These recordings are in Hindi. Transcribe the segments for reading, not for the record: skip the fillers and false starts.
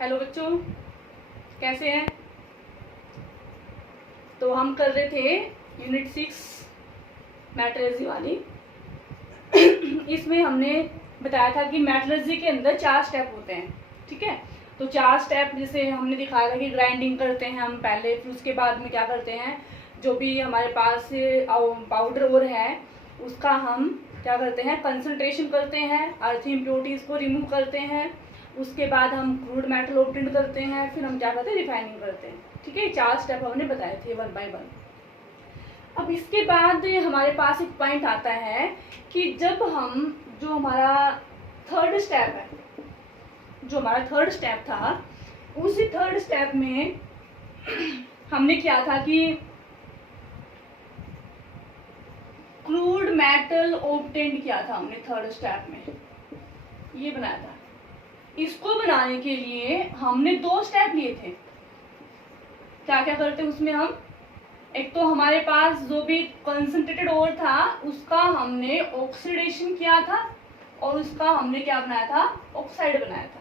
हेलो बच्चों, कैसे हैं? तो हम कर रहे थे यूनिट 6 मेटलर्जी वाली। इसमें हमने बताया था कि मेटलर्जी के अंदर 4 स्टेप होते हैं। ठीक है, तो 4 स्टेप जैसे हमने दिखाया था कि ग्राइंडिंग करते हैं हम पहले, फिर उसके बाद में क्या करते हैं, जो भी हमारे पास पाउडर और है उसका हम क्या करते हैं, कंसंट्रेशन करते हैं, अर्थ इम्प्योरिटीज को रिमूव करते हैं, उसके बाद हम क्रूड मेटल ऑब्टेन करते हैं, फिर हम क्या करते हैं, रिफाइनिंग करते हैं। ठीक है, 4 स्टेप हमने बताए थे 1 बाय 1। अब इसके बाद हमारे पास एक पॉइंट आता है कि जब हम जो हमारा थर्ड स्टेप है, जो हमारा थर्ड स्टेप था, उसी थर्ड स्टेप में हमने किया था कि क्रूड मेटल ऑब्टेन किया था हमने थर्ड स्टेप में, ये बनाया था। इसको बनाने के लिए हमने 2 स्टेप लिए थे। क्या क्या करते उसमें हम, एक तो हमारे पास जो भी कंसंट्रेटेड ओर था उसका हमने ऑक्सीडेशन किया था और उसका हमने क्या बनाया था, ऑक्साइड बनाया था।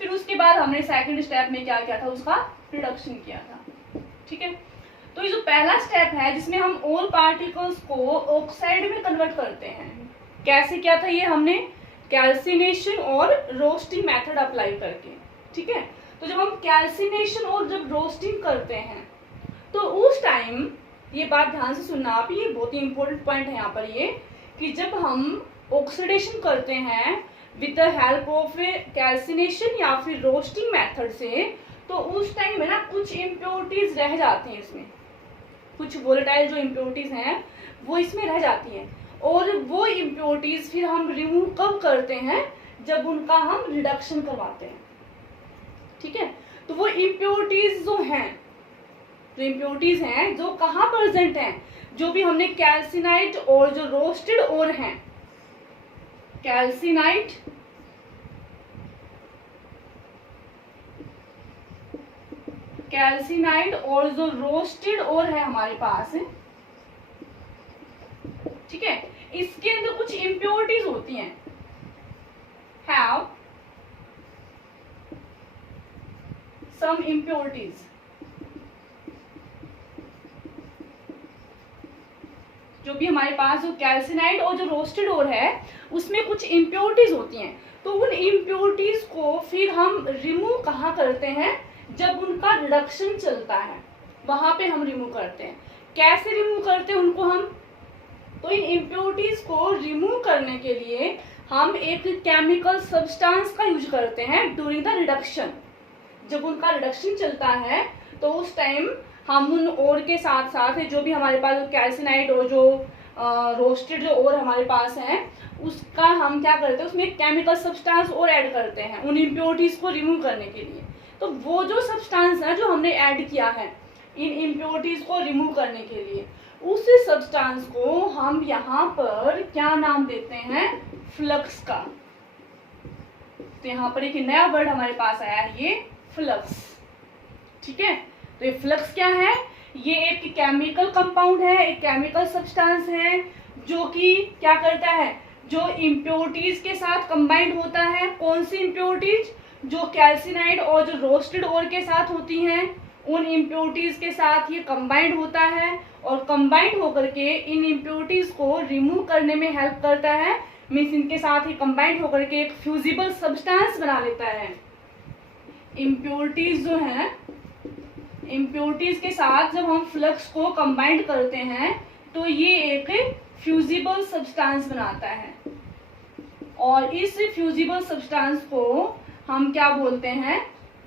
फिर उसके बाद हमने सेकंड स्टेप में क्या किया था, उसका रिडक्शन किया था। ठीक है, तो ये जो पहला स्टेप है जिसमें हम ऑल पार्टिकल्स को ऑक्साइड में कन्वर्ट करते हैं, कैसे किया था ये हमने, कैल्सिनेशन और रोस्टिंग मेथड अप्लाई करके। ठीक है, तो जब हम कैल्सिनेशन और जब रोस्टिंग करते हैं तो उस टाइम, ये बात ध्यान से सुनना आप, ये बहुत ही इंपॉर्टेंट पॉइंट है यहाँ पर ये, कि जब हम ऑक्सीडेशन करते हैं with the help of calcination या फिर रोस्टिंग मेथड से, तो उस टाइम में ना कुछ इम्प्योरिटीज रह जाती हैं इसमें, कुछ वोलेटाइल जो इम्प्योरिटीज हैं वो इसमें रह जाती हैं, और वो इम्प्योरिटीज फिर हम रिमूव कब करते हैं, जब उनका हम रिडक्शन करवाते हैं। ठीक है, तो वो इम्प्योरिटीज जो हैं, जो इम्प्योरिटीज हैं जो कहाँ प्रेजेंट हैं, जो भी हमने कैल्सिनाइट और जो रोस्टेड ओर हैं, कैल्सिनाइट और जो रोस्टेड ओर है हमारे पास, ठीक है, इसके अंदर कुछ इम्प्योरिटीज होती हैं, हैव सम इम्प्योरिटीज। जो भी हमारे पास जो कैल्सिनाइट और जो रोस्टेड ओर है उसमें कुछ इम्प्योरिटीज होती हैं, तो उन इम्प्योरिटीज को फिर हम रिमूव कहाँ करते हैं, जब उनका रिडक्शन चलता है वहां पे हम रिमूव करते हैं। कैसे रिमूव करते हैं उनको हम, तो इन इम्प्योरिटीज को रिमूव करने के लिए हम एक केमिकल सब्सटेंस का यूज करते हैं ड्यूरिंग द रिडक्शन। जब उनका रिडक्शन चलता है तो उस टाइम हम उन ओर के साथ साथ जो भी हमारे पास कैल्सिनाइट और जो रोस्टेड जो ओर हमारे पास है उसका हम क्या करते हैं, उसमें एक केमिकल सब्सटेंस और ऐड करते हैं उन इम्प्योरिटीज को रिमूव करने के लिए। तो वो जो सब्सटेंस है जो हमने ऐड किया है इन इम्प्योरिटीज को रिमूव करने के लिए, उस सब्सटेंस को हम यहाँ पर क्या नाम देते हैं, फ्लक्स का। तो यहाँ पर एक नया वर्ड हमारे पास आया है, ये फ्लक्स। ठीक है, तो ये फ्लक्स क्या है, ये एक केमिकल कंपाउंड है, एक केमिकल सब्सटेंस है जो कि क्या करता है, जो इम्प्योरिटीज के साथ कंबाइंड होता है। कौन सी इम्प्योरिटीज, जो कैल्सिनाइड और जो रोस्टेड ओर के साथ होती हैं, उन इम्प्योरिटीज के साथ ये कंबाइंड होता है और कंबाइंड होकर के इन इम्प्योरिटीज को रिमूव करने में हेल्प करता है। मीन्स इनके साथ ही कंबाइंड होकर के एक फ्यूजिबल सब्सटेंस बना लेता है। इम्प्योरिटीज जो है, इम्प्योरिटीज के साथ जब हम फ्लक्स को कंबाइंड करते हैं तो ये एक फ्यूजिबल सब्सटेंस बनाता है, और इस फ्यूजिबल सब्सटेंस को हम क्या बोलते हैं,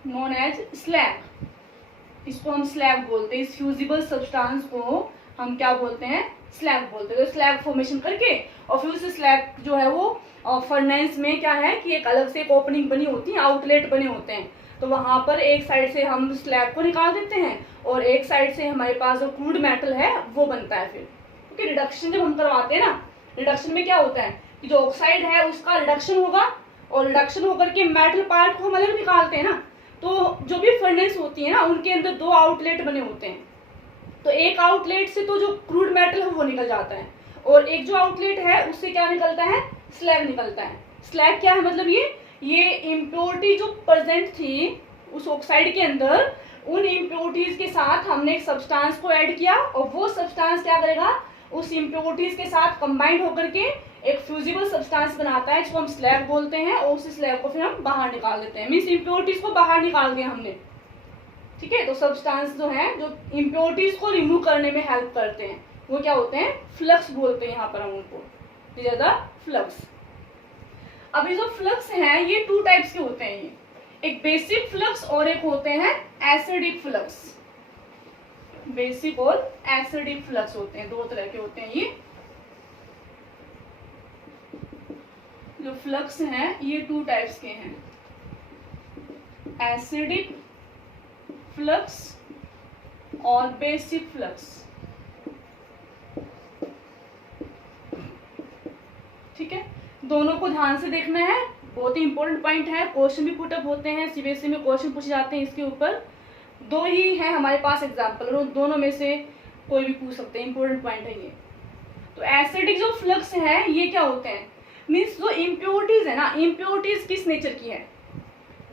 नोन एज स्लैग। इसको हम स्लैग बोलते हैं, इस फ्यूजिबल सब्सटेंस को हम क्या बोलते हैं, स्लैग बोलते हैं। तो स्लैग फॉर्मेशन करके और फिर उस स्लैग जो है वो फर्नेस में क्या है कि एक अलग से एक ओपनिंग बनी होती है, आउटलेट बने होते हैं, तो वहां पर एक साइड से हम स्लैग को निकाल देते हैं और एक साइड से हमारे पास जो क्रूड मेटल है वो बनता है। फिर क्योंकि रिडक्शन जब हम करवाते हैं ना, रिडक्शन में क्या होता है कि जो ऑक्साइड है उसका रिडक्शन होगा और रिडक्शन होकर के मेटल पार्ट को हम अलग निकालते हैं ना, तो जो भी फर्नेस होती है ना उनके अंदर 2 आउटलेट बने होते हैं। तो एक आउटलेट से तो जो क्रूड मेटल है वो निकल जाता है और एक जो आउटलेट है उससे क्या निकलता है, स्लैग निकलता है। स्लैग क्या है, मतलब ये इम्प्योरिटी जो प्रेजेंट थी उस ऑक्साइड के अंदर उन इम्प्योरिटीज के साथ हमने एक सब्सटेंस को ऐड किया और वो सब्सटेंस क्या करेगा, उस इम्प्योरिटीज के साथ कंबाइंड होकर के एक फ्यूजिबल सब्सटेंस बनाता है जिसको हम स्लैग बोलते हैं, और उस स्लैग को फिर हम बाहर निकाल देते हैं। मीन्स इम्प्योरिटीज को बाहर निकाल दिया हमने, ठीक है। तो सब्सटेंस जो है जो इम्प्योरिटीज को रिमूव करने में हेल्प करते हैं वो क्या होते हैं, फ्लक्स बोलते हैं यहाँ पर हम उनको, दीज आर द फ्लक्स। अब ये जो फ्लक्स हैं ये टू टाइप्स के होते हैं, ये एक बेसिक फ्लक्स और एक होते हैं एसिडिक फ्लक्स। बेसिक और एसिडिक फ्लक्स होते हैं, दो तरह के होते हैं ये जो फ्लक्स हैं, ये टू टाइप्स के हैं, एसिडिक फ्लक्स और बेसिक फ्लक्स, ठीक है। दोनों को ध्यान से देखना है, बहुत ही इंपॉर्टेंट पॉइंट है, क्वेश्चन भी पुटअप होते हैं, सीबीएसई में क्वेश्चन पूछे जाते हैं इसके ऊपर। दो ही है हमारे पास एग्जाम्पल और दोनों में से कोई भी पूछ सकते हैं, इंपॉर्टेंट पॉइंट है ये। तो एसिडिक जो फ्लक्स है ये क्या होते हैं, मीन्स जो इम्प्योरिटीज है ना, इम्प्योरिटीज किस नेचर की है,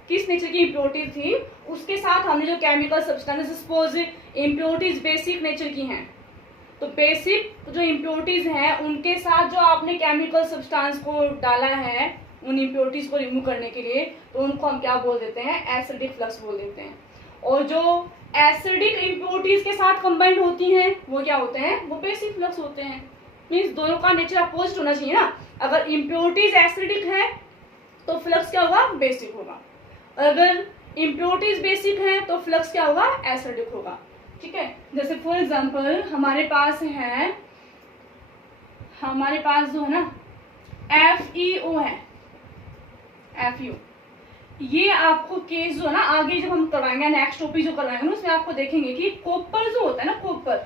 किस नेचर की इम्प्योरिटीज थी, उसके साथ हमने जो chemical substance, suppose impurities basic nature की हैं, तो बेसिक जो इम्प्योरिटीज हैं उनके साथ जो आपने केमिकल सब्सटेंस को डाला है उन इम्प्योरिटीज को रिमूव करने के लिए, तो उनको हम क्या बोल देते हैं, एसिडिक फ्लक्स बोल देते हैं। और जो एसिडिक इम्प्योरिटीज के साथ कंबाइंड होती हैं वो क्या होते हैं, वो बेसिक फ्लक्स होते हैं। मीन्स दोनों का नेचर अपोजिट होना चाहिए ना, अगर इम्प्योरिटीज एसिडिक है तो फ्लक्स क्या होगा, बेसिक होगा, अगर इम्प्योरिटीज बेसिक है तो फ्लक्स क्या होगा, एसिडिक होगा, ठीक है। जैसे फॉर एग्जांपल हमारे पास जो है ना FeO है, FeO, ये आपको केस जो है ना आगे जब हम करवाएंगे, नेक्स्ट टॉपिक जो करवाएंगे ना उसमें आपको देखेंगे कि कॉपर जो होता है ना, कॉपर,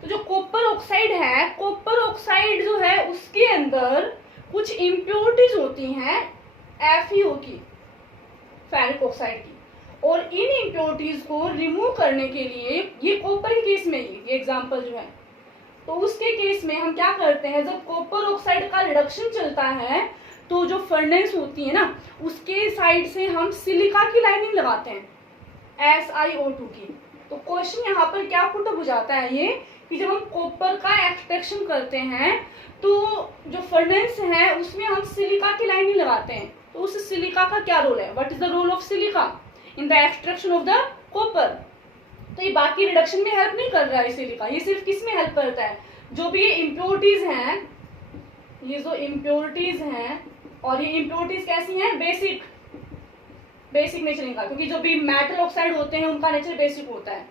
तो जो कॉपर ऑक्साइड है, कॉपर ऑक्साइड जो है उसके अंदर कुछ इम्प्योरिटीज होती हैं FeO की, फेरिक ऑक्साइड की, और इन इम्प्योरिटीज को रिमूव करने के लिए, ये कॉपर के केस में ये एग्जांपल जो है, तो उसके केस में हम क्या करते हैं, जब कॉपर ऑक्साइड का रिडक्शन चलता है तो जो फर्नेस होती है ना उसके साइड से हम सिलिका की लाइनिंग लगाते हैं SiO2 की। तो क्वेश्चन यहाँ पर क्या पुटअप हो जाता है ये कि जब हम कॉपर का एक्सट्रैक्शन करते हैं तो जो फर्नेस है उसमें हम सिलिका की लाइनिंग लगाते हैं, तो उस सिलिका का क्या रोल है, what is the role of silica in the extraction of the copper. तो ये बाकी रिडक्शन में हेल्प नहीं कर रहा है सिलिका, ये सिर्फ किस में हेल्प करता है, जो भी ये इम्प्योरिटीज हैं, ये जो इम्प्योरिटीज हैं, और ये इम्प्योरिटीज कैसी हैं, बेसिक नेचर इनका, क्योंकि जो भी मेटल ऑक्साइड होते हैं उनका नेचर बेसिक होता है,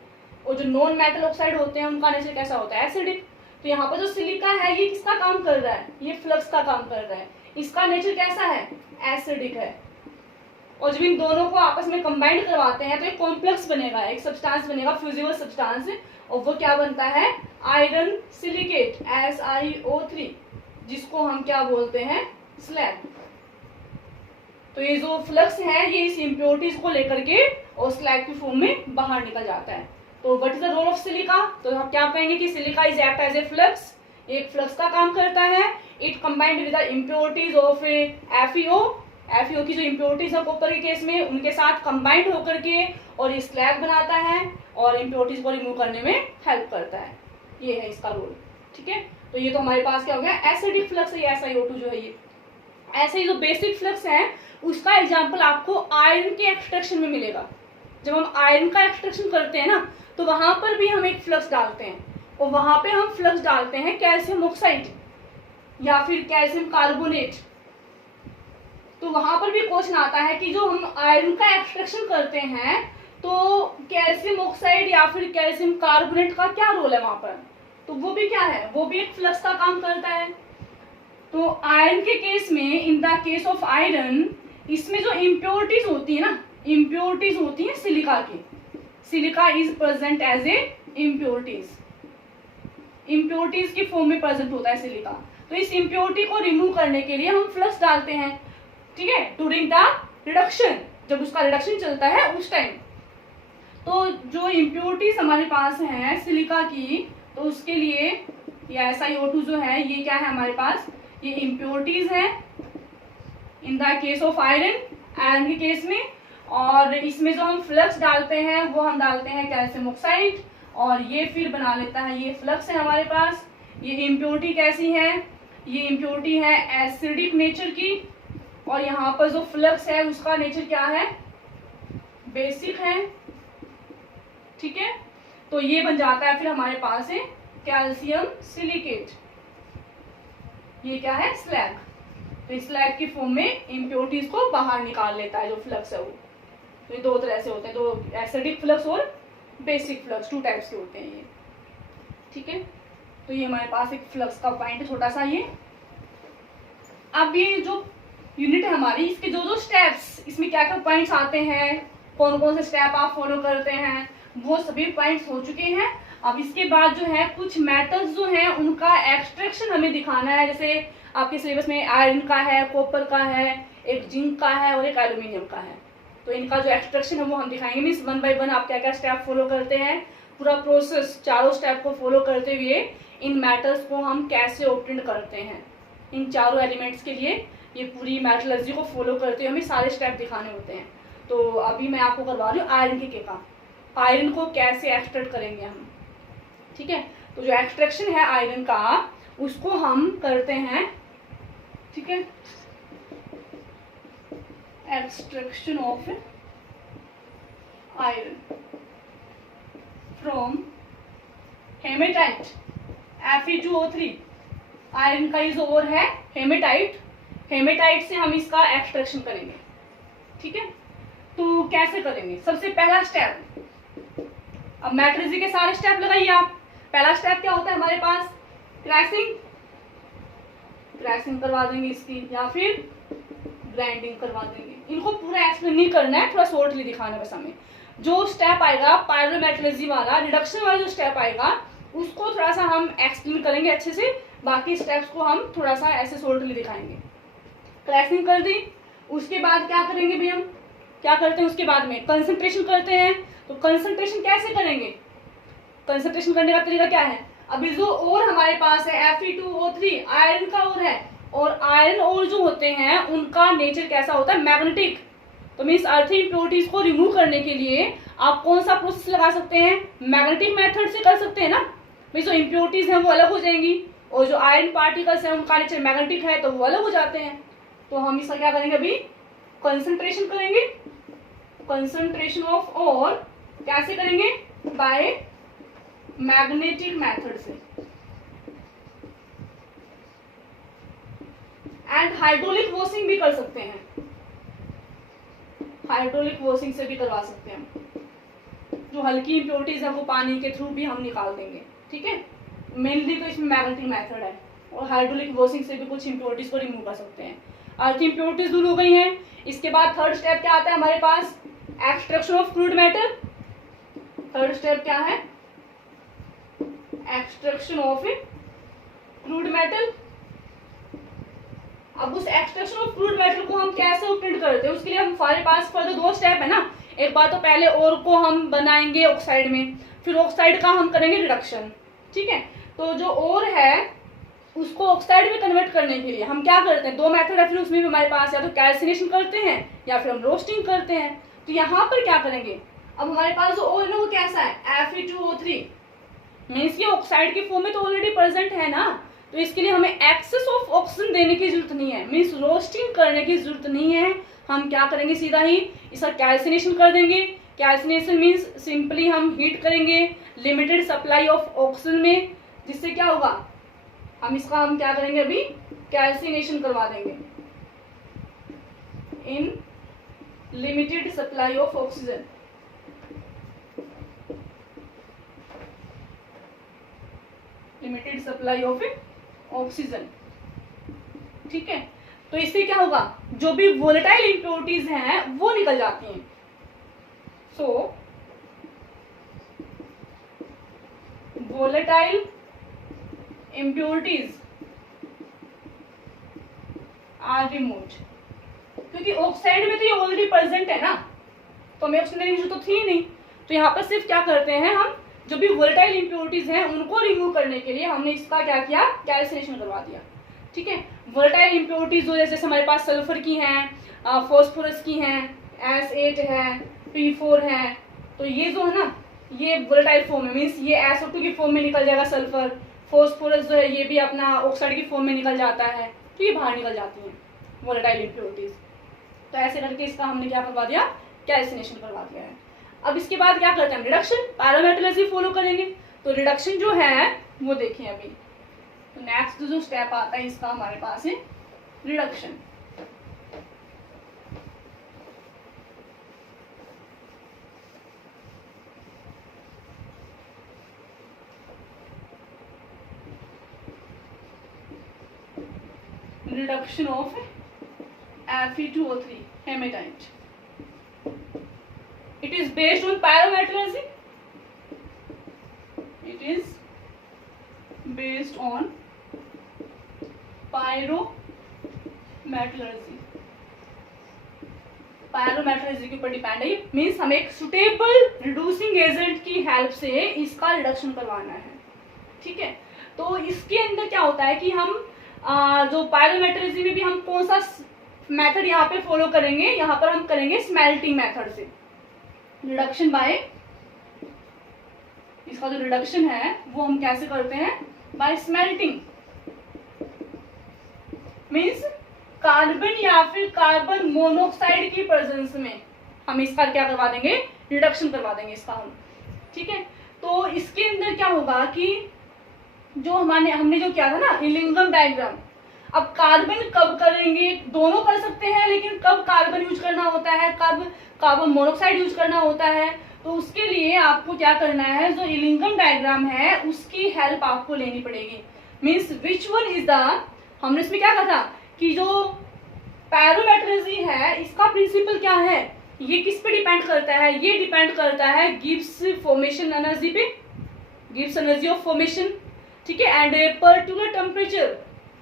और जो नॉन मेटल ऑक्साइड होते हैं उनका नेचर कैसा होता है, एसिडिक। तो यहाँ पर जो सिलिका है ये किसका काम कर रहा है, ये फ्लक्स का काम कर रहा है, इसका नेचर कैसा है, एसिडिक है। और जब इन दोनों को आपस में कंबाइंड करवाते हैं तो एक कॉम्प्लेक्स बनेगा, एक सब्सटेंस बनेगा, फ्यूजिबल सब्सटेंस, और वो क्या बनता है, आयरन सिलिकेट SiO3, जिसको हम क्या बोलते हैं, स्लैग। तो ये जो फ्लक्स है ये इस इम्प्योरिटीज को लेकर के और स्लैग की फॉर्म में बाहर निकल जाता है। तो what is the role of silica, तो हम क्या कहेंगे कि silica is act as a flux, एक फ्लक्स का काम करता है, it combined with the impurities of FeO की जो इम्प्योरिटीज है कॉपर के केस में उनके साथ कंबाइंड होकर के और ये स्लैग बनाता है और इम्प्योरिटीज को रिमूव करने में हेल्प करता है, ये है इसका रोल, ठीक है। तो ये तो हमारे पास क्या हो गया, एसिडिक फ्लक्स है SiO2 जो है ये। ऐसे ही जो बेसिक फ्लक्स है उसका एग्जाम्पल आपको आयरन के एक्सट्रैक्शन में मिलेगा। जब हम आयरन का एक्सट्रैक्शन करते हैं ना तो वहां पर भी हम एक फ्लक्स डालते हैं, और वहां पे हम फ्लक्स डालते हैं कैल्शियम ऑक्साइड या फिर कैल्शियम कार्बोनेट। तो वहां पर भी क्वेश्चन आता है कि जो हम आयरन का एक्सट्रैक्शन करते हैं तो कैल्शियम ऑक्साइड या फिर कैल्शियम कार्बोनेट का क्या रोल है वहां पर, तो वो भी क्या है, वो भी एक फ्लक्स का काम करता है। तो आयरन के केस में, in the case of iron, इसमें जो इम्प्योरिटीज होती है ना, इम्प्योरिटीज होती है सिलिका की, silica is present as a impurities, impurities की फॉर्म में प्रेजेंट होता है सिलिका। तो इस इम्प्योरिटी को रिमूव करने के लिए हम फ्लक्स डालते हैं, ठीक है, डूरिंग द रिडक्शन, जब उसका रिडक्शन चलता है उस टाइम। तो जो इम्प्योरिटीज हमारे पास है सिलिका की, तो उसके लिए ये SiO2 जो है ये क्या है हमारे पास, ये इम्प्योरिटीज है in the case of iron, iron के केस में। और इसमें जो हम फ्लक्स डालते हैं वो हम डालते हैं कैल्शियम ऑक्साइड, और ये फिर बना लेता है, ये फ्लक्स है हमारे पास। ये इम्प्योरिटी कैसी है, ये इम्प्योरिटी है एसिडिक नेचर की, और यहाँ पर जो फ्लक्स है उसका नेचर क्या है, बेसिक है। ठीक है, तो ये बन जाता है फिर हमारे पास है कैल्शियम सिलिकेट। ये क्या है, स्लैग। तो इस स्लैग की फॉर्म में इम्प्योरिटीज को बाहर निकाल लेता है जो फ्लक्स है वो। तो ये दो तरह से होते हैं, दो एसिडिक फ्लक्स और बेसिक फ्लक्स, 2 टाइप्स के होते हैं ये। ठीक है, तो ये हमारे पास एक फ्लक्स का पॉइंट है छोटा सा ये। अब ये जो यूनिट है हमारी, इसके जो जो स्टेप्स, इसमें क्या क्या पॉइंट्स आते हैं, कौन कौन से स्टेप आप फॉलो करते हैं, वो सभी पॉइंट्स हो चुके हैं। अब इसके बाद जो है कुछ मेटल्स जो हैं उनका एक्सट्रैक्शन हमें दिखाना है। जैसे आपके सिलेबस में आयरन का है, कॉपर का है, एक जिंक का है और एक एल्यूमिनियम का है। तो इनका जो एक्सट्रैक्शन है वो हम दिखाएंगे। मीन्स 1 बाय 1 आप क्या क्या स्टेप फॉलो करते हैं, पूरा प्रोसेस चारों स्टेप को फॉलो करते हुए इन मेटल्स को हम कैसे ऑब्टेन करते हैं। इन चारों एलिमेंट्स के लिए ये पूरी मेटलर्जी को फॉलो करते हुए हमें सारे स्टेप दिखाने होते हैं। तो अभी मैं आपको करवा रही हूँ आयरन के का, आयरन को कैसे एक्सट्रैक्ट करेंगे हम। ठीक है, तो जो एक्सट्रैक्शन है आयरन का उसको हम करते हैं। ठीक है, extraction of iron from hematite Fe2O3। Iron का ये जो ओर है हेमेटाइट, हेमेटाइट से हम इसका एक्सट्रैक्शन करेंगे। ठीक है, तो कैसे करेंगे, सबसे पहला स्टेप, अब मेटलर्जी के सारे स्टेप लगाइए आप। पहला स्टेप क्या होता है हमारे पास, क्रैशिंग, क्रैशिंग करवा देंगे इसकी, या फिर ग्राइंडिंग करवा देंगे। इनको पूरा एक्सप्लेन नहीं करना है, थोड़ा शॉर्टली दिखाना है बस हमें। जो स्टेप आएगा पायरोमेटलर्जी वाला, रिडक्शन वाला जो स्टेप आएगा उसको थोड़ा सा हम एक्सप्लेन करेंगे अच्छे से, बाकी स्टेप्स को हम थोड़ा सा ऐसे शॉर्टली दिखाएंगे। क्रैशिंग कर दी, उसके बाद क्या करेंगे भी, हम क्या करते हैं उसके बाद में कंसंट्रेशन करते हैं। तो कंसंट्रेशन कैसे करेंगे, कंसंट्रेशन करने का तरीका क्या है, अभी जो और हमारे पास है Fe2O3 आयरन का और है, और आयरन और जो होते हैं उनका नेचर कैसा होता है, मैग्नेटिक। तो मीन्स अर्थी इम्प्योरिटीज को रिमूव करने के लिए आप कौन सा प्रोसेस लगा सकते हैं, मैग्नेटिक मेथड से कर सकते हैं ना। मीन्स जो इम्प्योरिटीज हैं वो अलग हो जाएंगी, और जो आयरन पार्टिकल्स हैं उनका नेचर मैग्नेटिक है तो वो अलग हो जाते हैं। तो हम इसका क्या करेंगे, अभी कंसंट्रेशन करेंगे, कंसंट्रेशन ऑफ और कैसे करेंगे, बाय मैग्नेटिक मेथड से। एंड हाइड्रोलिक वॉशिंग भी कर सकते हैं, हाइड्रोलिक वॉशिंग से भी करवा सकते हैं हम। जो हल्की इम्प्योरिटीज है वो पानी के थ्रू भी हम निकाल देंगे। ठीक है, मेनली तो इसमें मैग्नेटिक मेथड है, और हाइड्रोलिक वॉशिंग से भी कुछ इम्प्योरिटीज को रिमूव कर सकते हैं। अर्थ इम्प्योरिटीज दूर हो गई हैं। इसके बाद थर्ड स्टेप क्या आता है हमारे पास, extraction of crude metal. Third step क्या है, एक्सट्रैक्शन ऑफ क्रूड मेटल। अब उस एक्सट्रैक्शन ऑफ क्रूड मेटल को हम कैसे ऑब्टेन करते हैं, उसके लिए हमारे पास फर्दर 2 स्टेप है ना। एक बार तो पहले ओर को हम बनाएंगे ऑक्साइड में, फिर ऑक्साइड का हम करेंगे रिडक्शन। ठीक है, तो जो ओर है उसको ऑक्साइड में कन्वर्ट करने के लिए हम क्या करते हैं, 2 मेथड है फिर उसमें भी हमारे पास, या तो कैल्सिनेशन करते हैं या फिर हम रोस्टिंग करते हैं। तो यहाँ पर क्या करेंगे, अब हमारे पास जो ओर है वो कैसा है, Fe2O3, मीन्स ये ऑक्साइड के फॉर्म में तो ऑलरेडी प्रेजेंट है ना, तो इसके लिए हमें एक्सेस ऑफ ऑक्सीजन देने की जरूरत नहीं है, मीन्स रोस्टिंग करने की जरूरत नहीं है। हम क्या करेंगे, सीधा ही इसका कैल्सिनेशन कर देंगे। कैल्सिनेशन मीन्स सिंपली हम हीट करेंगे लिमिटेड सप्लाई ऑफ ऑक्सीजन में, जिससे क्या होगा, हम क्या करेंगे, अभी कैल्सिनेशन करवा देंगे in limited supply of oxygen. Limited supply of oxygen. ठीक है, तो इससे क्या होगा, जो भी वोलेटाइल इम्प्योरिटीज हैं वो निकल जाती हैं। सो वोलेटाइल इम्प्योरिटीज आर रिमूव्ड, क्योंकि ऑक्साइड में तो ये ऑलरेडी प्रेजेंट है ना, तो हमें ऑक्सीजन देने की जरूरत तो थी नहीं। तो यहाँ पर सिर्फ क्या करते हैं, हम जो भी वोलेटाइल इम्प्योरिटीज हैं उनको रिमूव करने के लिए हमने इसका क्या किया, कैल्सिनेशन करवा दिया। ठीक है, वोलेटाइल इम्प्योरिटीज जो जैसे हमारे पास सल्फर की हैं, फॉस्फोरस की हैं, S8 है, P4 है, तो ये जो है ना ये वोलेटाइल फॉर्म है, मीन्स ये SO2 की फॉर्म में निकल जाएगा सल्फर। फॉस्फोरस जो है ये भी अपना ऑक्साइड की फॉर्म में निकल जाता है, तो ये बाहर निकल जाती हैं वोलेटाइल इम्प्योरिटीज। तो ऐसे करके इसका हमने क्या करवा दिया, कैल्सिनेशन करवा दिया है। अब इसके बाद क्या करते हैं, रिडक्शन, पैरामेटलर्जी फॉलो करेंगे। तो रिडक्शन जो है वो देखें अभी, तो नेक्स्ट जो स्टेप आता है इसका हमारे पास है reduction. Reduction of Fe2O3 hematite, it is based on pyrometallurgy, it is based on pyrometallurgy, pyrometallurgy के ऊपर डिपेंड है। मीन्स हमें एक सुटेबल रिड्यूसिंग एजेंट की हेल्प से इसका रिडक्शन करवाना है, ठीक है। तो इसके अंदर क्या होता है कि हम जो पायरोमेट्रोलॉजी में भी हम कौन सा मेथड यहाँ पे फॉलो करेंगे, यहाँ पर हम करेंगे स्मेल्टिंग मेथड से रिडक्शन बाय, इसका जो रिडक्शन है वो हम कैसे करते हैं, बाय स्मेल्टिंग। मीन्स कार्बन या फिर कार्बन मोनोऑक्साइड की प्रेजेंस में हम इसका क्या करवा देंगे, रिडक्शन करवा देंगे इसका हम, ठीक है। तो इसके अंदर क्या होगा कि जो हमने जो किया था ना इलिंगम डायग्राम, अब कार्बन कब करेंगे, दोनों कर सकते हैं, लेकिन कब कार्बन यूज करना होता है, कब कार्बन मोनोऑक्साइड यूज करना होता है, तो उसके लिए आपको क्या करना है, जो इलिंगम डायग्राम है उसकी हेल्प आपको लेनी पड़ेगी। Means which one is the, हमने इसमें क्या कहा था कि जो पैरोमेट्रोलॉजी है इसका प्रिंसिपल क्या है, ये किस पे डिपेंड करता है, ये डिपेंड करता है गिब्स फॉर्मेशन एनर्जी पे, गिब्स एनर्जी ऑफ फॉर्मेशन, ठीक है। एंड पर्टिकुलर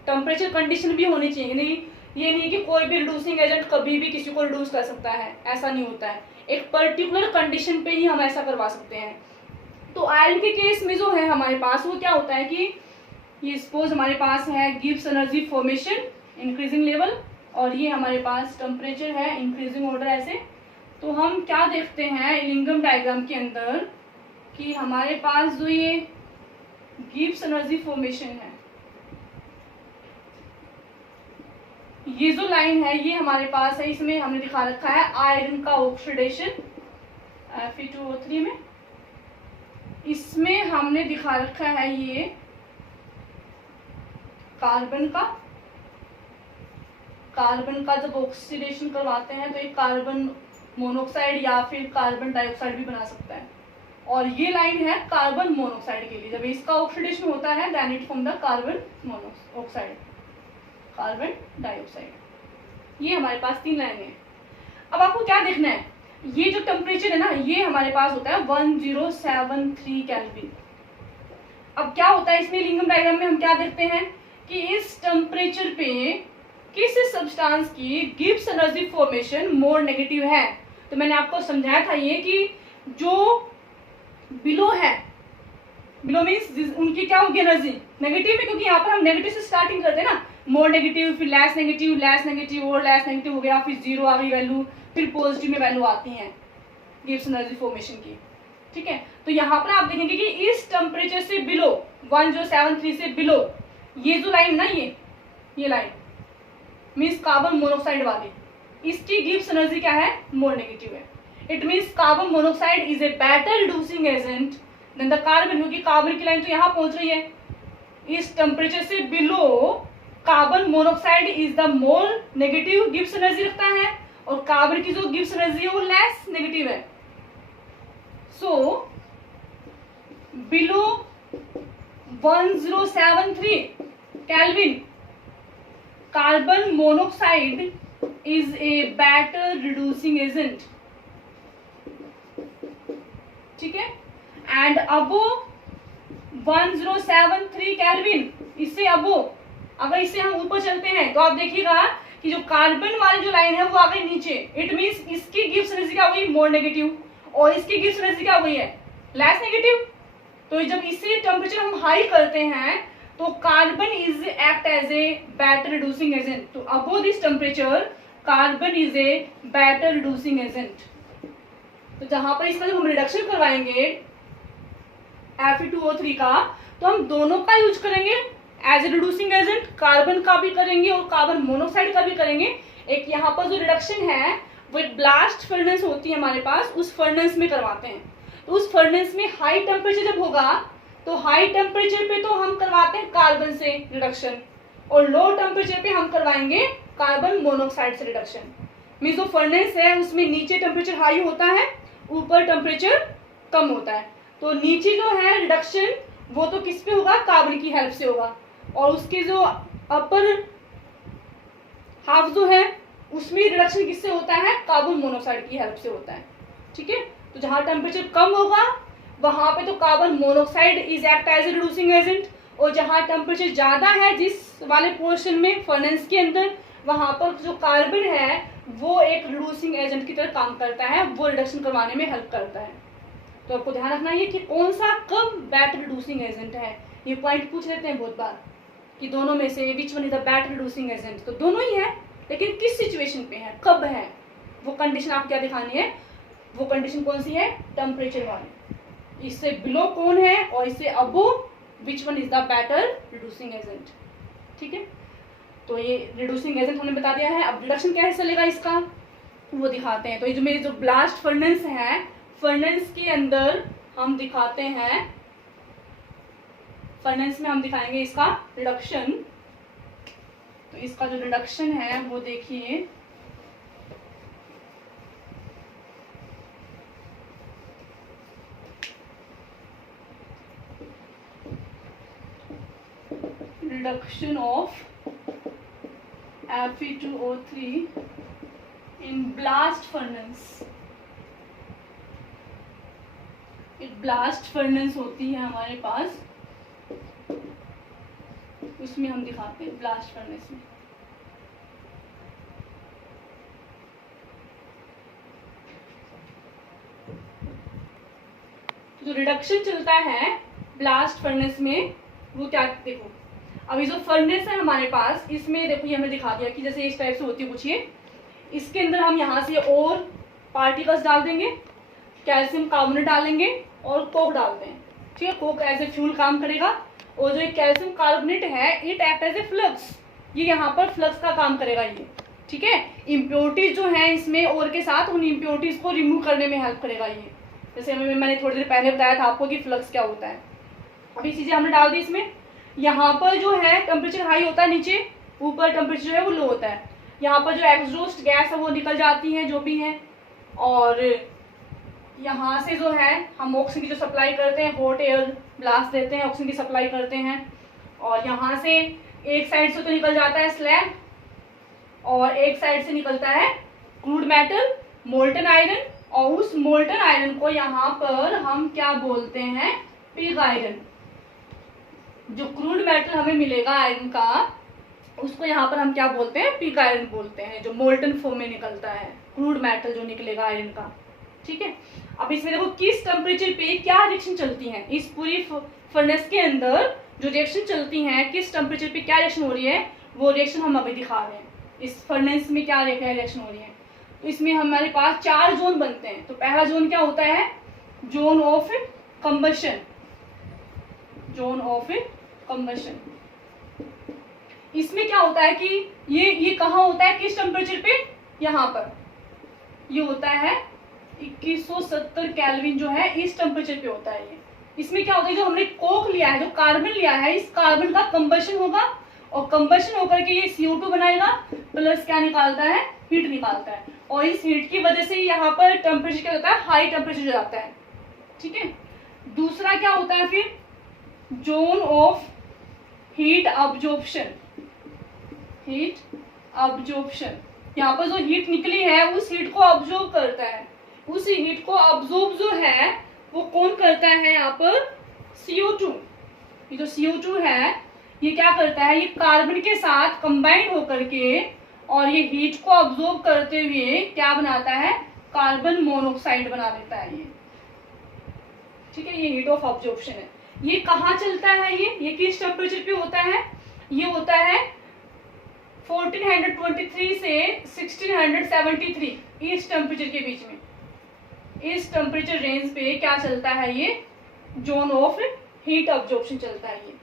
टेम्परेचर कंडीशन भी होनी चाहिए, नहीं ये नहीं कि कोई भी रिड्यूसिंग एजेंट कभी भी किसी को रिड्यूस कर सकता है, ऐसा नहीं होता है, एक पर्टिकुलर कंडीशन पे ही हम ऐसा करवा सकते हैं। तो आयरन के केस में जो है हमारे पास वो क्या होता है कि ये सपोज हमारे पास है Gibbs energy formation increasing level, और ये हमारे पास टेम्परेचर है इंक्रीजिंग ऑर्डर ऐसे। तो हम क्या देखते हैं इलिंगम डायग्राम के अंदर कि हमारे पास जो ये गिब्स एनर्जी फॉर्मेशन है, ये जो लाइन है ये हमारे पास है, इसमें हमने दिखा रखा है आयरन का ऑक्सीडेशन Fe2O3 में, इसमें हमने दिखा रखा है ये कार्बन का जब ऑक्सीडेशन करवाते हैं तो एक कार्बन मोनोऑक्साइड या फिर कार्बन डाइऑक्साइड भी बना सकता है, और ये लाइन है कार्बन मोनोऑक्साइड के लिए, जब इसका ऑक्सीडेशन होता है then it form the carbon monoxide, carbon dioxide. ये हमारे पास 3 लाइनें हैं। अब आपको क्या देखना है, ये जो टेम्परेचर है ना ये हमारे पास होता है 1073 केल्विन। अब क्या होता है इसमें इलिंगम डायग्राम में हम क्या देखते हैं कि इस टेम्परेचर पे किस सब्सटेंस की गिब्स एनर्जी फॉर्मेशन मोर नेगेटिव है। तो मैंने आपको समझाया था ये कि जो बिलो है, बिलो मीन्स उनकी क्या होगी एनर्जी नेगेटिव है, क्योंकि यहाँ पर हम नेगेटिव से स्टार्टिंग करते हैं ना, मोर नेगेटिव फिर लेस नेगेटिव और लेस नेगेटिव हो गया, फिर 0 आ गई वैल्यू, फिर पॉजिटिव में वैल्यू आती हैं गिब्स एनर्जी फॉर्मेशन की, ठीक है। तो यहाँ पर आप देखेंगे कि इस टेम्परेचर से बिलो 1073 से बिलो ये जो लाइन ना ये लाइन मीन्स कार्बन मोनोऑक्साइड वाली, इसकी गिब्स एनर्जी क्या है, मोर नेगेटिव है। It means carbon monoxide is a better reducing agent than the carbon, क्योंकि कार्बन की लाइन तो यहाँ पहुंच रही है, इस टेम्परेचर से below carbon monoxide is the more negative Gibbs energy रखता है, और कार्बन की जो गिब्स एनर्जी है वो लेस नेगेटिव है। So below 1073 kelvin carbon monoxide is a better reducing agent, ठीक है। एंड अबो 1073 केल्विन, इससे अबो अगर इससे हम ऊपर चलते हैं तो आप देखिएगा कि जो कार्बन वाली जो लाइन है वो आ गई नीचे, इट मीन्स इसकी गिब्स एनर्जी क्या हो गई, मोर नेगेटिव, और इसकी गिब्स एनर्जी क्या हो गई है, लेस नेगेटिव। तो जब इससे टेम्परेचर हम हाई करते हैं तो carbon is act as a better reducing agent. तो above this temperature carbon is a better reducing agent. तो जहां पर इसका जब हम रिडक्शन करवाएंगे Fe2O3 का, तो हम दोनों का यूज करेंगे as a reducing agent, carbon का भी करेंगे और कार्बन मोनोऑक्साइड का भी करेंगे। एक यहाँ पर जो रिडक्शन है वो एक ब्लास्ट फर्नेस होती है हमारे पास, उस फर्नेस में करवाते हैं। तो उस फर्नेस में हाई टेम्परेचर जब होगा तो हाई टेम्परेचर पे तो हम करवाते हैं कार्बन से रिडक्शन, और लो टेम्परेचर पे हम करवाएंगे कार्बन मोनोऑक्साइड से रिडक्शन। मीन्स जो फर्नेस है उसमें नीचे टेम्परेचर हाई होता है, ऊपर टेम्परेचर कम होता है। तो नीचे जो है रिडक्शन वो तो किस पे होगा, कार्बन की हेल्प से होगा, और उसके जो अपर हाफ जो है उसमें रिडक्शन किससे होता है, कार्बन मोनोऑक्साइड की हेल्प से होता है। ठीक है, तो जहां टेम्परेचर कम होगा वहां पे तो carbon monoxide is act as a reducing agent, और जहां टेम्परेचर ज्यादा है जिस वाले पोर्शन में फर्नेस के अंदर, वहां पर जो कार्बन है वो एक रिड्यूसिंग एजेंट की तरह काम करता है, वो रिडक्शन करवाने में हेल्प करता है। तो आपको ध्यान रखना है कि कौन सा कब बेटर रिड्यूसिंग एजेंट है। ये पॉइंट पूछ लेते हैं बहुत बार कि दोनों में से which one is the better reducing agent. तो दोनों ही है, लेकिन किस सिचुएशन पे है, कब है, वो कंडीशन आप क्या दिखानी है। वो कंडीशन कौन सी है, टेम्परेचर वाली। इससे बिलो कौन है और इससे above which one is the better reducing agent. ठीक है, तो ये रिड्यूसिंग एजेंट हमने बता दिया है। अब रिडक्शन कैसे चलेगा इसका वो दिखाते हैं। तो ये जो मेरी जो ब्लास्ट फर्नेस है, फर्नेस के अंदर हम दिखाते हैं, फर्नेस में हम दिखाएंगे इसका रिडक्शन। तो इसका जो रिडक्शन है वो देखिए, reduction of Fe2O3 in blast furnace. एक ब्लास्ट फर्नेस होती है हमारे पास, उसमें हम दिखाते हैं ब्लास्ट फर्नेस में। जो रिडक्शन चलता है ब्लास्ट फर्नेस में वो क्या, देखो अभी जो फर्नेस है हमारे पास, इसमें देखो ये हमने दिखा दिया कि जैसे इस टाइप से होती है कुछ ये, इसके अंदर हम यहाँ से और पार्टिकल्स डाल देंगे, कैल्शियम कार्बोनेट डालेंगे और कोक डालते हैं। ठीक है, कोक एज ए फ्यूल काम करेगा, और जो एक कैल्शियम कार्बोनेट है it act as a flux, ये यहाँ पर फ्लक्स का काम करेगा ये। ठीक है, इम्प्योरिटीज जो है इसमें और के साथ उन इम्प्योरिटीज को रिमूव करने में हेल्प करेगा ये। जैसे मैंने थोड़ी देर पहले बताया था आपको कि फ्लक्स क्या होता है। अभी चीजें हमने डाल दी इसमें। यहाँ पर जो है टेम्परेचर हाई होता है नीचे, ऊपर टेम्परेचर जो है वो लो होता है। यहाँ पर जो एग्जॉस्ट गैस है वो निकल जाती है जो भी है, और यहाँ से जो है हम ऑक्सीजन की जो सप्लाई करते हैं, हॉट एयर ब्लास्ट देते हैं, ऑक्सीजन की सप्लाई करते हैं, और यहाँ से एक साइड से तो निकल जाता है स्लैग, और एक साइड से निकलता है क्रूड मेटल मोल्टन आयरन, और उस मोल्टन आयरन को यहाँ पर हम क्या बोलते हैं, पिग आयरन। जो क्रूड मेटल हमें मिलेगा आयरन का, उसको यहाँ पर हम क्या बोलते हैं, पिग आयरन बोलते हैं, जो मोल्टन फॉर्म में निकलता है क्रूड मेटल जो निकलेगा आयरन का। ठीक है, अब इसमें देखो किस टेम्परेचर पे क्या रिएक्शन चलती है, इस पूरी फर्नेस के अंदर जो रिएक्शन चलती है किस टेम्परेचर पे क्या रिएक्शन हो रही है, वो रिएक्शन हम अभी दिखा रहे हैं। इस फर्नेस में क्या रिएक्शन हो रही है, तो इसमें हमारे पास 4 जोन बनते हैं। तो पहला जोन क्या होता है, zone of combustion, zone of combustion. इसमें क्या होता है कि ये कहाँ होता है, किस टेम्परेचर पे, यहाँ पर ये होता है 2170 केल्विन जो है इस टेम्परेचर पे होता है ये। इसमें क्या होता है, जो हमने कोक लिया है, जो कार्बन लिया है, इस कार्बन का कंबशन होगा, और कंबशन होकर के ये CO2 बनाएगा, प्लस क्या निकालता है, हीट निकालता है, और इस हीट की वजह से यहाँ पर टेम्परेचर क्या होता है, हाई टेम्परेचर हो जाता है। ठीक है, दूसरा क्या होता है फिर, zone of heat absorption, heat absorption. यहाँ पर जो हीट निकली है उस हीट को अब्जॉर्ब करता है, उस हीट को अब्जॉर्ब जो है वो कौन करता है, यहाँ पर CO2। ये जो CO2 है ये क्या करता है, ये कार्बन के साथ कंबाइन होकर के और ये हीट को अब्जॉर्ब करते हुए क्या बनाता है, कार्बन मोनोऑक्साइड बना देता है ये। ठीक है, ये हीट ऑफ अब्जॉर्प्शन है। ये कहाँ चलता है, ये किस टेम्परेचर पे होता है, ये होता है 1423 से 1673 इस टेम्परेचर के बीच में, इस टेम्परेचर रेंज पे क्या चलता है, ये जोन ऑफ हीट अब्जॉर्प्शन चलता है ये,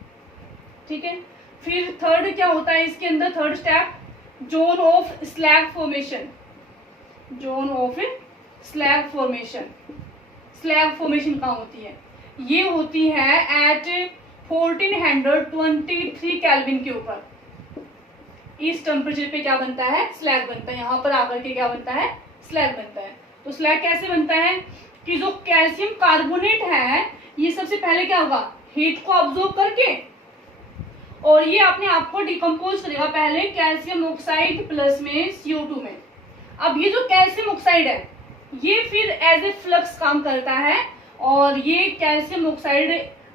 ठीक है। फिर थर्ड क्या होता है इसके अंदर, third step, zone of slag formation, zone of slag formation. Slag formation कहाँ होती है, ये होती है एट 1423 केल्विन के ऊपर। इस टेम्परेचर पे क्या बनता है, स्लैग बनता है, यहाँ पर आकर के क्या बनता है, स्लैग बनता है। तो स्लैग कैसे बनता है कि जो कैल्शियम कार्बोनेट है ये सबसे पहले क्या होगा, हीट को अब्सॉर्ब करके और ये अपने आप को डिकम्पोज करेगा पहले कैल्शियम ऑक्साइड प्लस में CO2 में। अब ये जो कैल्शियम ऑक्साइड है ये फिर एज ए फ्लक्स काम करता है और ये कैल्शियम ऑक्साइड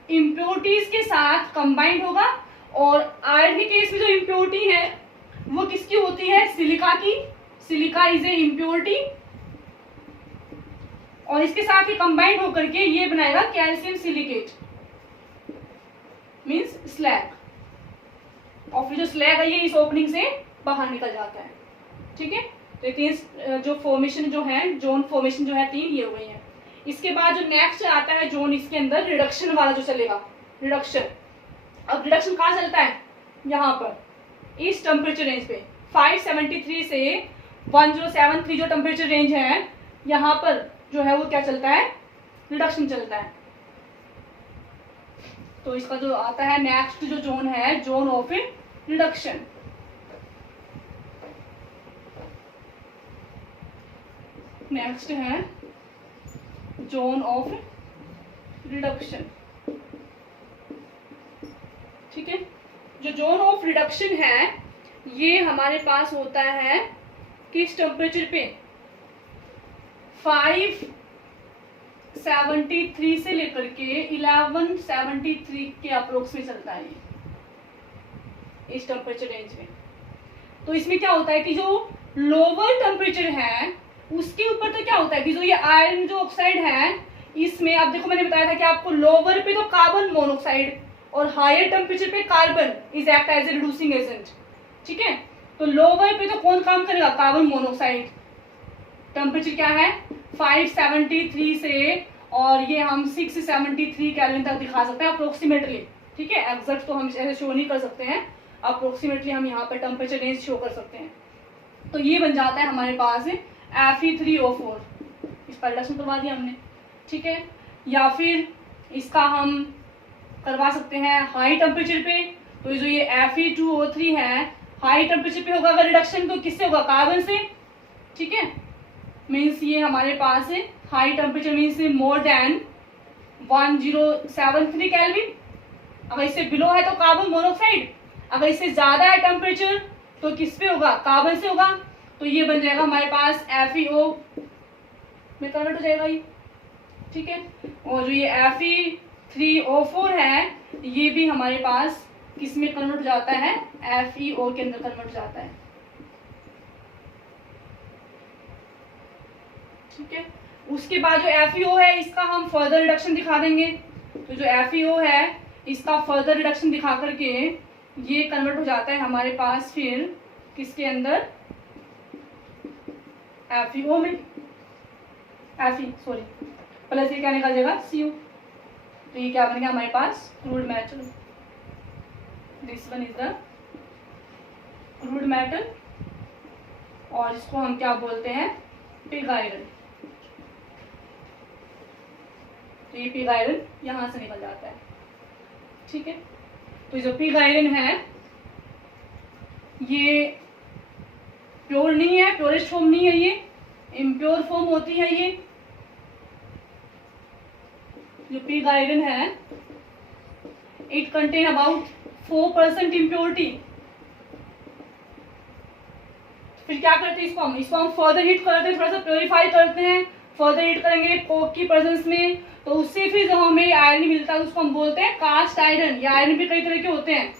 इम्प्योरिटीज के साथ कंबाइंड होगा और आयरन के केस में जो इम्प्योरिटी है वो किसकी होती है, सिलिका की। सिलिका इज ए इम्प्योरिटी और इसके साथ ही कंबाइंड होकर के ये बनाएगा कैल्शियम सिलिकेट मींस स्लैग। और फिर जो स्लैग है ये इस ओपनिंग से बाहर निकल जाता है, ठीक है। तो तीन जो फॉर्मेशन जो है, जोन फॉर्मेशन जो है तीन ये हो गई है। इसके बाद जो नेक्स्ट आता है जोन, इसके अंदर रिडक्शन वाला जो चलेगा, रिडक्शन। अब रिडक्शन कहाँ चलता है, यहाँ पर इस टेम्परेचर रेंज पे 573 से 1073 जो टेम्परेचर रेंज है यहाँ पर जो है वो क्या चलता है, रिडक्शन चलता है। तो इसका जो आता है नेक्स्ट जो जोन है, जोन ऑफ रिडक्शन। नेक्स्ट है जोन ऑफ रिडक्शन, ठीक है। जो जोन ऑफ रिडक्शन है ये हमारे पास होता है किस टेम्परेचर पे, 573 से लेकर के 1173 के अप्रोक्स में चलता है ये, इस टेम्परेचर रेंज में। तो इसमें क्या होता है कि जो लोअर टेम्परेचर है उसके ऊपर तो क्या होता है कि जो ये आयरन जो ऑक्साइड है इसमें, अब देखो मैंने बताया था कि आपको लोअर पे तो कार्बन मोनोऑक्साइड और हायर टेम्परेचर पे carbon is act as a reducing agent, ठीक है। तो लोअर पे तो कौन काम करेगा, कार्बन मोनोऑक्साइड। टेम्परेचर क्या है 573 से और ये हम 673 केल्विन तक दिखा सकते हैं अप्रोक्सीमेटली, ठीक है। एग्जैक्ट तो हम ऐसे शो नहीं कर सकते हैं, अप्रोक्सीमेटली हम यहाँ पर टेम्परेचर रेंज शो कर सकते हैं। तो ये बन जाता है हमारे पास Fe3O4, इस पर रिडक्शन करवा दिया हमने, ठीक है। या फिर इसका हम करवा सकते हैं हाई टेम्परेचर पे, तो जो ये Fe2O3 है हाई टेम्परेचर पे होगा अगर रिडक्शन, तो किससे होगा, कार्बन से, ठीक है। मीन्स ये हमारे पास है high temperature means more than 1073 kelvin. अगर इससे बिलो है तो कार्बन मोनोऑक्साइड, अगर इससे ज्यादा है टेम्परेचर तो किस पे होगा, कार्बन से होगा। तो ये बन जाएगा हमारे पास FeO में कन्वर्ट हो जाएगा ये, ठीक है। और जो ये Fe3O4 है ये भी हमारे पास किस में कन्वर्ट हो जाता है, FeO के अंदर कन्वर्ट हो जाता है, ठीक है। उसके बाद जो FeO है इसका हम फर्दर रिडक्शन दिखा देंगे। तो जो FeO है इसका फर्दर रिडक्शन दिखा करके ये कन्वर्ट हो जाता है हमारे पास फिर किसके अंदर, FeO में, प्लस ये क्या निकल जाएगा CO। तो ये क्या बन गया हमारे पास, crude metal. This one is the crude metal और इसको हम क्या बोलते हैं, पिग आयरन। तो ये पिग आयरन यहां से निकल जाता है, ठीक है। तो जो पिग आयरन है ये प्योर नहीं है, प्योरेस्ट फॉर्म नहीं है, ये इम्प्योर फॉर्म होती है। ये जो पिग आयरन है इट कंटेन अबाउट 4% इम्प्योरिटी। फिर क्या करते हैं इसको हम फर्दर हीट करते हैं, थोड़ा सा प्योरीफाई करते हैं, फर्दर हीट करेंगे कोक की प्रेजेंस में, तो उससे फिर जो हमें आयरन मिलता है उसको हम बोलते हैं कास्ट आयरन। या आयरन भी कई तरह के होते हैं,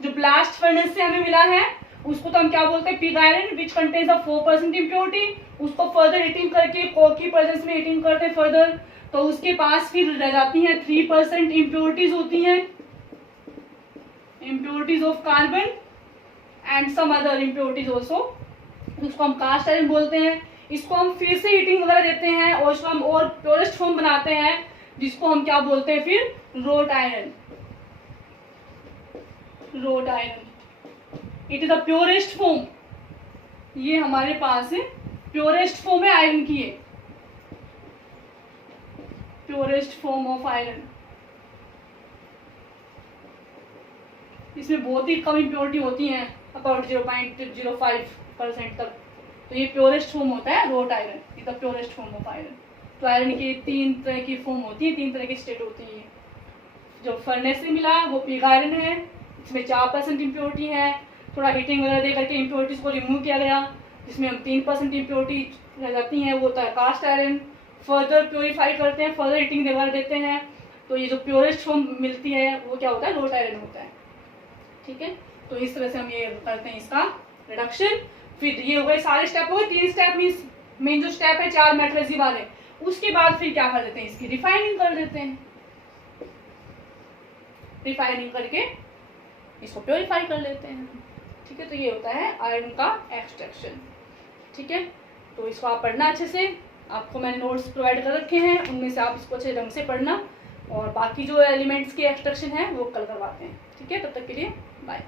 जो ब्लास्ट फर्नेस से हमें मिला है उसको तो हम क्या बोलते हैं, pig iron which contains 4% impurity. उसको फर्दर हीटिंग करके कोक की प्रेजेंस में हीटिंग करते हैं फर्दर, तो उसके पास फिर रह जाती हैं 3% इम्प्योरिटीज होती हैं, impurities of carbon and some other impurities also, उसको हम कास्ट आयरन बोलते हैं। इसको हम फिर से हीटिंग वगैरह देते हैं और इसको हम और प्योरेस्ट फॉर्म बनाते हैं, जिसको हम क्या बोलते हैं फिर, road iron. Road iron it is the purest form, ये हमारे पास है प्योरेस्ट फॉर्म है आयरन की, है प्योरेस्ट फॉर्म ऑफ आयरन। इसमें बहुत ही कम इम्प्योरिटी होती हैं, अबाउट 0.05% तक। तो ये प्योरेस्ट फॉर्म होता है रोट आयरन, ये the purest form of iron. तो आयरन की 3 तरह की फॉर्म होती है, 3 तरह की स्टेट होती है। जो फर्नेस से मिला वो पिग आयरन है, इसमें 4% इम्प्योरिटी है। थोड़ा हीटिंग वगैरह दे करके इम्प्योरिटीज को रिमूव किया गया, जिसमें हम 3% इम्प्योरिटी रह जाती हैं, वो होता है कास्ट आयरन। फर्दर प्योरीफाई करते हैं, फर्दर हीटिंग वगैरह देते हैं, तो ये जो प्योरेस्ट फॉर्म मिलती है वो क्या होता है, रोट आयरन होता है। ठीक है, तो इस तरह से हम ये करते हैं इसका रिडक्शन। फिर ये हो गए सारे स्टेप, हो गए 3 स्टेप, मीन्स मेन जो स्टेप है 4 मेट्रिक्स वाले। उसके बाद फिर क्या कर देते हैं, इसकी रिफाइनिंग कर देते हैं। रिफाइनिंग करके इसको प्योरीफाई कर लेते हैं। ठीक है, तो ये होता है आयरन का एक्सट्रैक्शन। ठीक है, तो इसको आप पढ़ना अच्छे से, आपको मैंने नोट्स प्रोवाइड कर रखे हैं, उनमें से आप इसको अच्छे ढंग से पढ़ना, और बाकी जो एलिमेंट्स के एक्सट्रैक्शन है वो कल करवाते हैं। ठीक है, तब तक के लिए बाय।